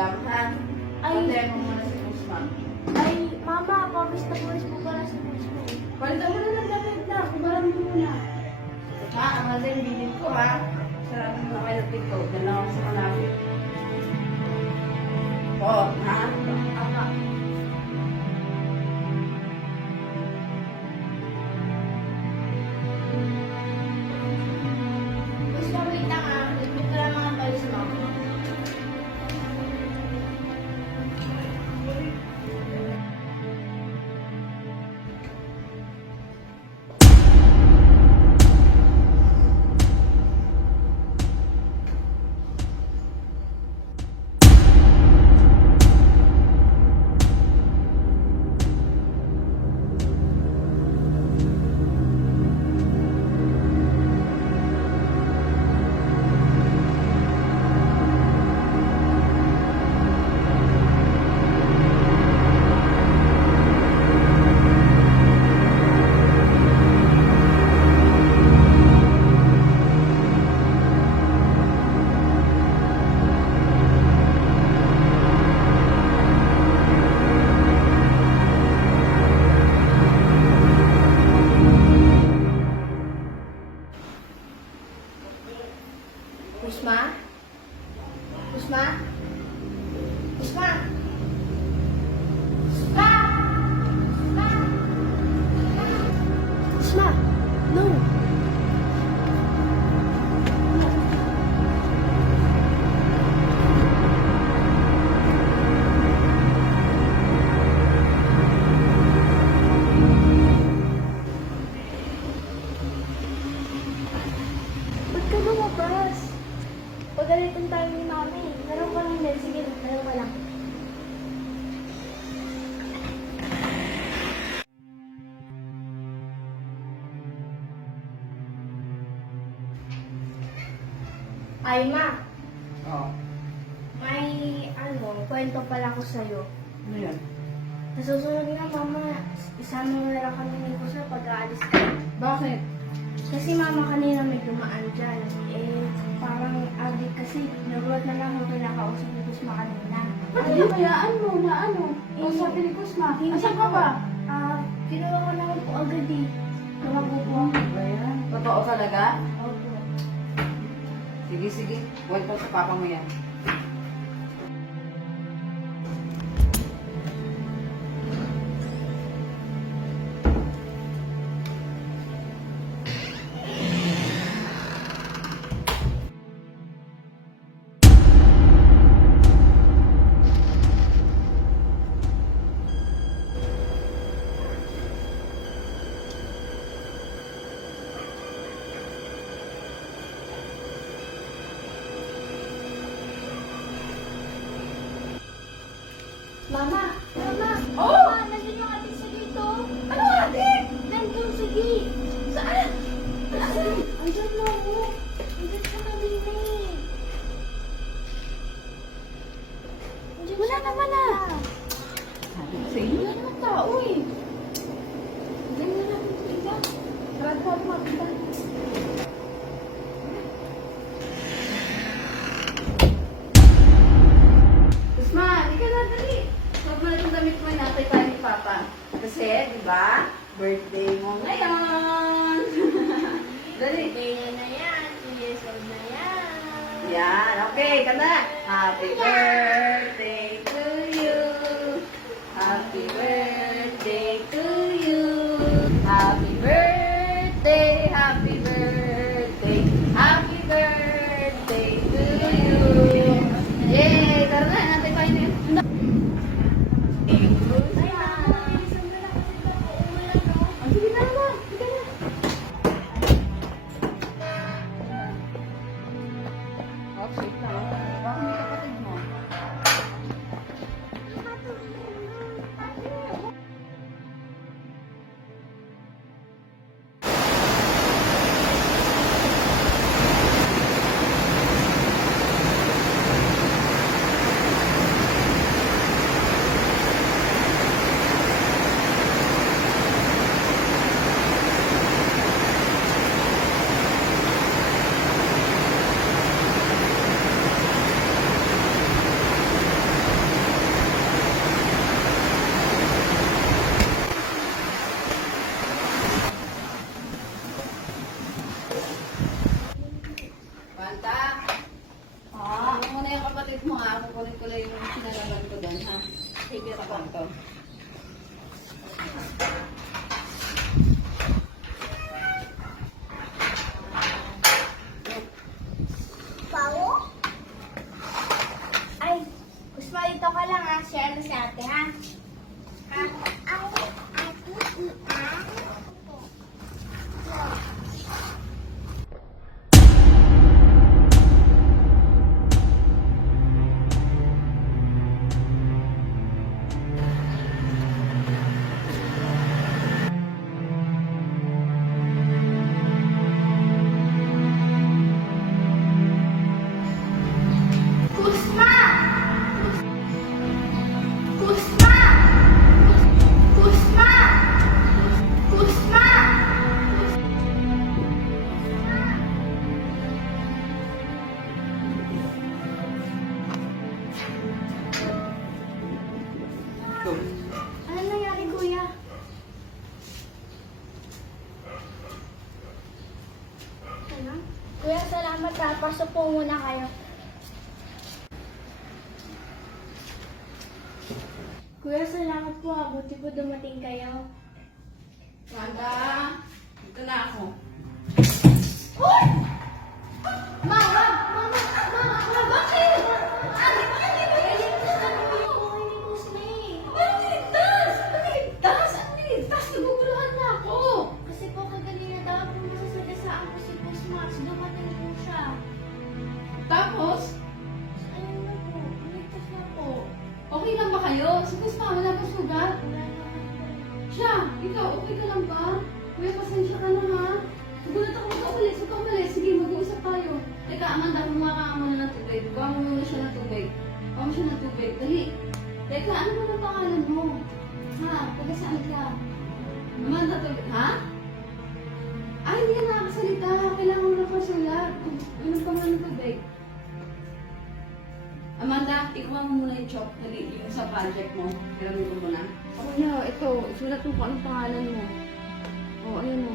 lang, ha? Ay. Patayin mo muna si Usman. Ay, mama, pawis na pawis po pala sa puso mo. Palitan mo na ng damit na. Kumaran mo muna. Ha? Ang ganda yung bilid ko, ha? Sarapin mo kayo ng ko. Dala ako sa malapit. Oo, ha? Apa. Gusto mo wait lang ah. Ligpit ko lang mga pawis mo. Usma? Usma? Usma? Usma? Usma? Usma? No. Ba't ka lumabas? Pagalitan tayo ni mami. Meron ka lang din. Sige, meron ka lang. Ay, ma. Oo. May, kwento pala ko sa'yo. Ano yan? Sa susunod na, mama, isama mo na lang kami ni Kusa pag-aalis ka. Bakit? Kasi mama, kanina may dumaan dyan. Eh, parang adik kasi. Nagulat na lang ako kinakausap ni Kusma kanina. Ba't hayaan mo na ano? Eh, Ang sabi ni Kusma, hindi asan ka po. ba? Kinuha ko naman po agad eh. Tumago po ako. Ba yan? Totoo talaga? Opo. Sige, sige. Kwento sa papa mo yan. Mama! Mama! Oh! Mama! Nandun yung ating sa dito! Ano ate? Nandun, sige! Saan? Saan? Andyan na ako! Andyan sa kanina eh! Andyan wala naman ah! Sabi ko sa inyo, wala naman tao eh. Andyan na natin sila! Sarado pa makita. Kusma, di ka na dali. Huwag mo na itong damit mo natin tayo ni Papa. Kasi, di ba, birthday mo ngayon. Dali. Birthday niya na yan! 2 years old na yan! Yan, okay, kada. Happy birthday to you. Happy birthday to you. Happy birthday, happy birthday, happy birthday to you. Yay! Tara na, natin tayo na yun. Ay, mama! Bilisan mo lang kasi ito uulan no? Ang sige na naman, sige na. Oh, sweet na. Bakit may kapatid mo? kunin ko lang yung sinalaman ko doon, ha? Higit ako ito. Pao? Ay, Kusma, dito ka lang ha. Share mo si ate ha. Ha? Ay, ate, ian. Kusma! Kusma! Kusma! Kusma! Ano nangyari, kuya? Ano? Kuya, salamat ha. Pasok po muna kayo. Kuya, salamat po ha. Buti po dumating kayo. Wanda, dito na ako. Hoy! Mama! Mama! Mama! Bakit? Ate, bakit niligtas na po yung buhay ni Kusma eh? Ano niligtas? Ano niligtas? Ano niligtas? Naguguluhan na ako. Kasi po kagalina daw po masasagasaan ko si Kusma. So dumating po siya. Tapos, Ayun na po. Niligtas na po. okay lang ba kayo? Si Kusma, wala ba sugat? Wala naman po. Siya, ikaw, okay ka lang ba? Kuya, pasensya ka na ha. Nagulat ako, huwag ka umalis, huwag ka umalis. Sige, mag-uusap tayo. Teka, Amanda, kumuha ka muna ng tubig. Kuha mo muna siya ng tubig. Kuha mo siya ng tubig. Dali. Teka, ano ba ang pangalan mo? Ha? Taga saan ka? Amanda, tubig. Ha? Ay, hindi ka nakakasalita. Kailangan mo lang pasulat. Inom ka muna ng tubig. Amanda, ikuha mo muna yung chalk. Dali, yung sa project mo. Kailangan ko muna. Ako niya, ito. Sulat mo kung anong pangalan mo. Oo, ayun mo.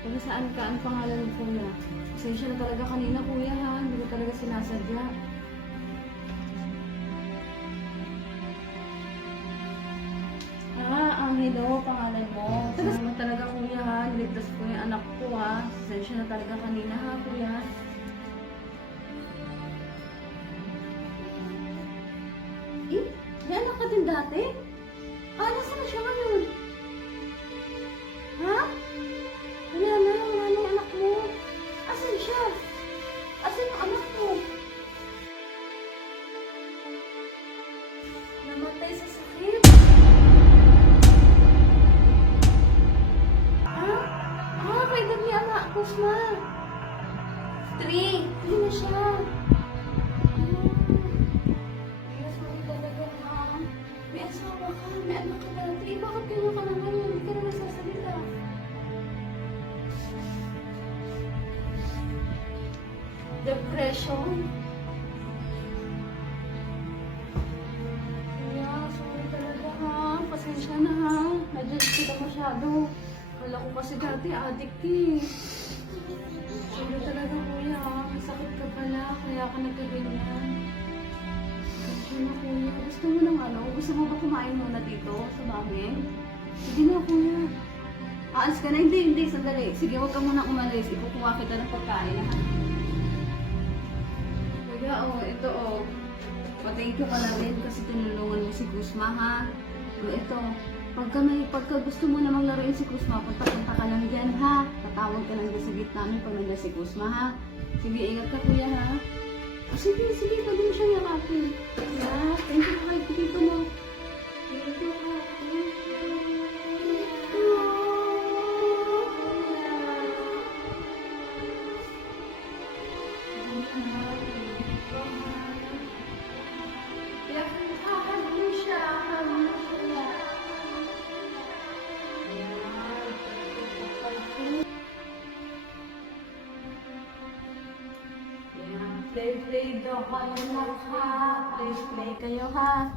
Taga saan ka? Anong pangalan mo, kuya? Pasensya na talaga kanina, kuya, ha? Hindi ko talaga sinasadya. Angelo, pangalan mo. Salamat talaga, kuya, ha? Niligtas ko yung anak ko, ha? Pasensya na talaga kanina, ha, kuya? Eh, may anak ka din dati? Nasaan na siya ngayon? Ha? Wala na yung anak mo. Asan siya? Asan yung anak mo? Namatay sa sakit. Kay dami anak, Kusma. 3. Hindi na siya. Sorry talaga, ma'am. May asawa ka, may anak ka dati. Bakit ganyan ka naman? Hindi ka na nagsasalita. Depression. Kuya, sorry talaga ha. Pasensya na ha. Nadyan kita masyado. Kala ko kasi dati addict eh. Sorry talaga kuya ha. May sakit ka pala. Kaya ka nagkaganyan. Pasensya na kuya. Gusto mo ng ano? Gusto mo ba kumain muna dito sa bamin? Sige na kuya. Aalis ka na? Hindi. Sandali. Sige, huwag ka muna umalis. Ikukuha kita ng pagkain ha. Kuya, ito Pa-thank you ka na rin kasi tinulungan mo si Kusma, ha? Ito, pagka gusto mo na maglaruin si Kusma, punta ka lang dyan, ha? Tatawag ka lang dyan sa gitna namin pag nandiyan si Kusma, ha? Sige, ingat ka, kuya, ha? Sige, pwede mo siya yakapin. Thank you kahit dito mo. Thank you, ha? Play daw kayo na ha. Play kayo ha.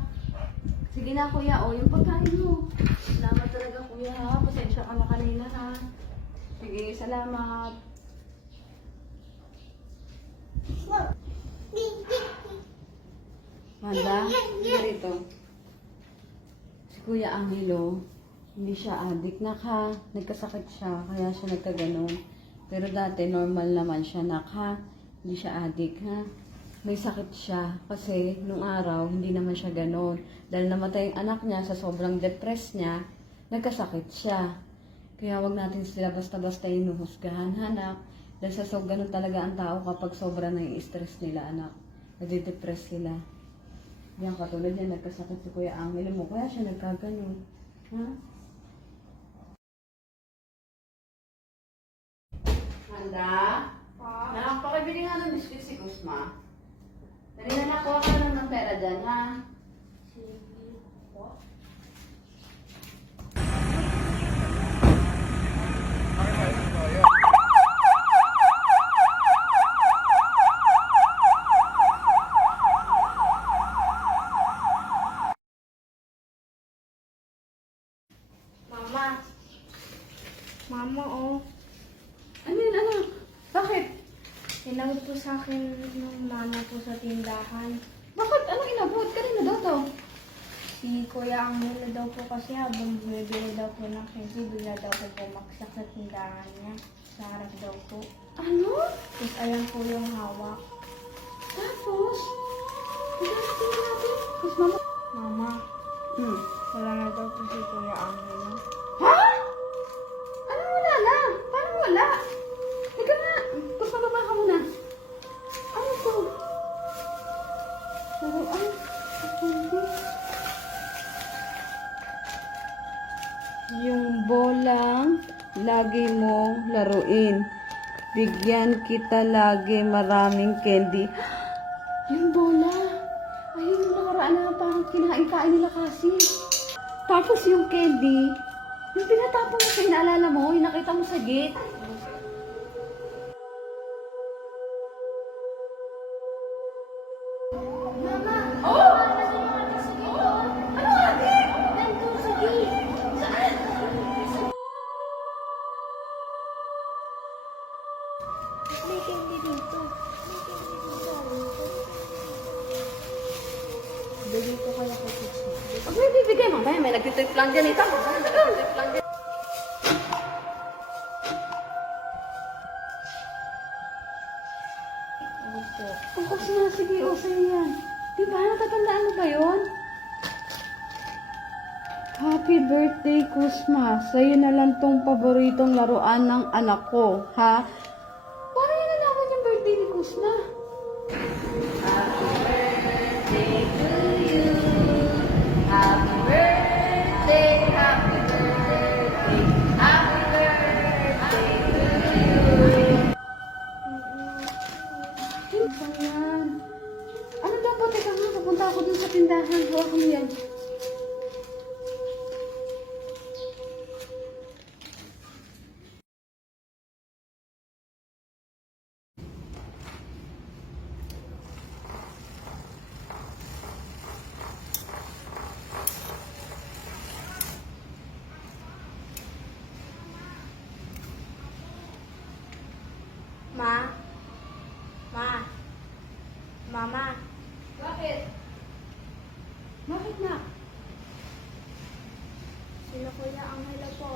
Sige na kuya, yung pagkain mo. Salamat talaga kuya ha. Pasensya ka na kanina ha. Sige, salamat. Manda, ganito. Si Kuya Angelo, hindi siya adik. Nagkasakit siya, kaya siya nagkaganon. Pero dati, normal naman siya, Hindi siya adik, ha? May sakit siya. Kasi, nung araw, hindi naman siya ganon. Dahil namatay yung anak niya, sa sobrang depressed niya, nagkasakit siya. Kaya wag natin sila basta-basta inuhusgahan, anak. Dahil sa ganon talaga ang tao kapag sobra na yung stress nila, anak. Nadidepress sila. Yan, katulad yan, nagkasakit si Kuya Angelo mo, kaya siya nagkaganon. Ha? Handa? Nak, pakibili nga ng biscuit si Kusma. Dali na nakuha ka lang ng pera dyan, ha? Mama. Mama, oh. Ano yun, anak? Bakit? Tinawag po sa akin ng mama po sa tindahan. Bakit? Anong inabot? Kanina daw to? Si Kuya Angelo daw po kasi habang bumibili daw po ng candy, bigla daw po bumaksak sa tindahan niya. Sa harap daw po. Ano? Tapos ayan po yung hawak. Tapos? Tignan natin. Tapos mama. Mama, Hmm. wala na daw po si Kuya Angelo. Ha? Anong wala na? Paano wala? Teka nga. Tapos mababa ka muna. Ano to? Ay, hindi. Yung bolang lagi mong laruin. Bigyan kita lagi maraming candy. Yung bola. Ay, yung nakaraan na parang kinain-kain nila kasi. Tapos yung candy, yung pinatapon mo sa inaalala mo, yung nakita mo sa gate. Mama! Oh! Sige po! Ano ate? Nandun sa gate! Saan? May candy dito. May candy dito. Bigay ko kaya ko dito. Huwag mo ibibigay, mamaya may nagtitrip lang dyan ito. Nagtitrip lang dyan. Gusto. Focus na, sige, o sa'yo yan. Diba, natatandaan mo ba yun? Happy birthday, Kusma. Sa'yo na lang tong paboritong laruan ng anak ko, ha? Paano yun nalaman yung birthday ni Kusma? Happy birthday to you. Happy birthday, happy birthday, happy birthday to you. Ano ba yan? Ano daw po? Teka nga, pupunta ako dun sa tindahan. Hawakan mo yan. Ma? Ma? Mama? Bakit? Bakit na? Sila Kuya Angelo po.